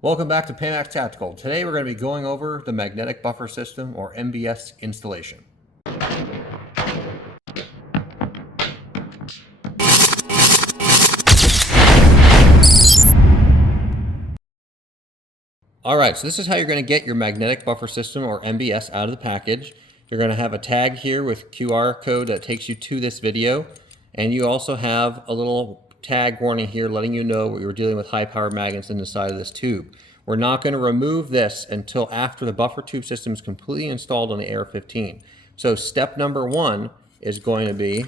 Welcome back to PAMAX Tactical. Today we're going to be going over the magnetic buffer system, or MBS, installation. Alright, so this is how you're going to get your magnetic buffer system, or MBS, out of the package. You're going to have a tag here with QR code that takes you to this video, and you also have a little tag warning here letting you know you're dealing with high power magnets in the side of this tube. We're not going to remove this until after the buffer tube system is completely installed on the AR-15. So step number one is going to be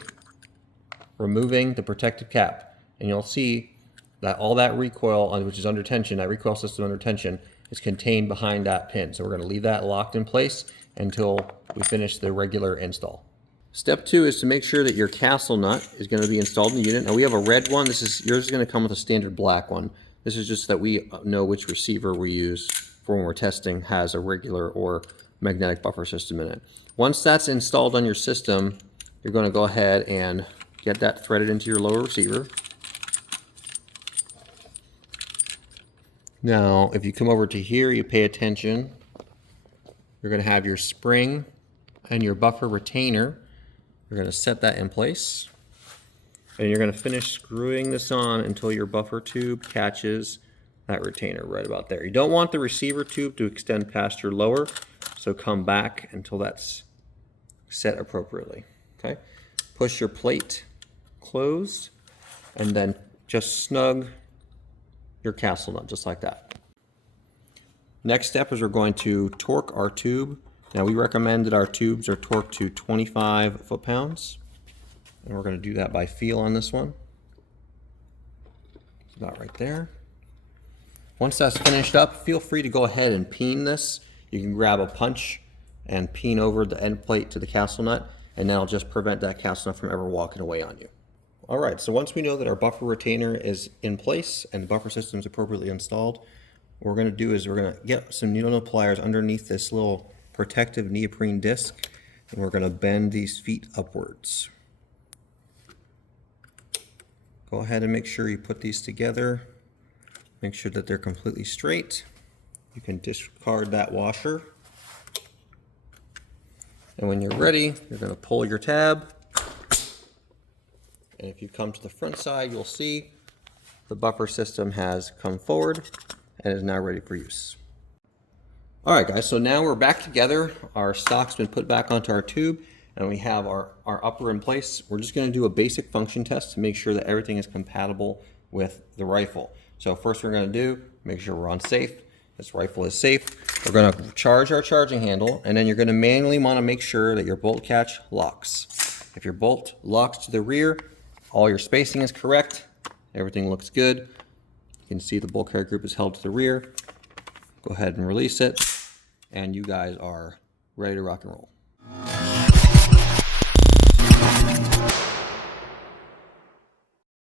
removing the protective cap. And you'll see that all that recoil, which is under tension, that recoil system under tension, is contained behind that pin. So we're going to leave that locked in place until we finish the regular install. Step two is to make sure that your castle nut is going to be installed in the unit. Now we have a red one. Yours is going to come with a standard black one. This is just that we know which receiver we use for when we're testing has a regular or magnetic buffer system in it. Once that's installed on your system, you're going to go ahead and get that threaded into your lower receiver. Now, if you come over to here, you pay attention. You're going to have your spring and your buffer retainer. You're going to set that in place. And you're going to finish screwing this on until your buffer tube catches that retainer right about there. You don't want the receiver tube to extend past your lower, so come back until that's set appropriately. Okay? Push your plate closed, and then just snug your castle nut, just like that. Next step is we're going to torque our tube. Now we recommend that our tubes are torqued to 25 foot-pounds. And we're going to do that by feel on this one. It's about right there. Once that's finished up, feel free to go ahead and peen this. You can grab a punch and peen over the end plate to the castle nut, and that'll just prevent that castle nut from ever walking away on you. Alright, so once we know that our buffer retainer is in place and the buffer system is appropriately installed, what we're going to do is we're going to get some needle nose pliers underneath this little protective neoprene disc, and we're going to bend these feet upwards. Go ahead and make sure you put these together. Make sure that they're completely straight. You can discard that washer. And when you're ready, you're going to pull your tab. And if you come to the front side, you'll see the buffer system has come forward and is now ready for use. All right, guys, so now we're back together. Our stock's been put back onto our tube, and we have our upper in place. We're just going to do a basic function test to make sure that everything is compatible with the rifle. So first we're going to do, make sure we're on safe. This rifle is safe. We're going to charge our charging handle, and then you're going to manually want to make sure that your bolt catch locks. If your bolt locks to the rear, all your spacing is correct. Everything looks good. You can see the bolt carrier group is held to the rear. Go ahead and release it, and you guys are ready to rock and roll.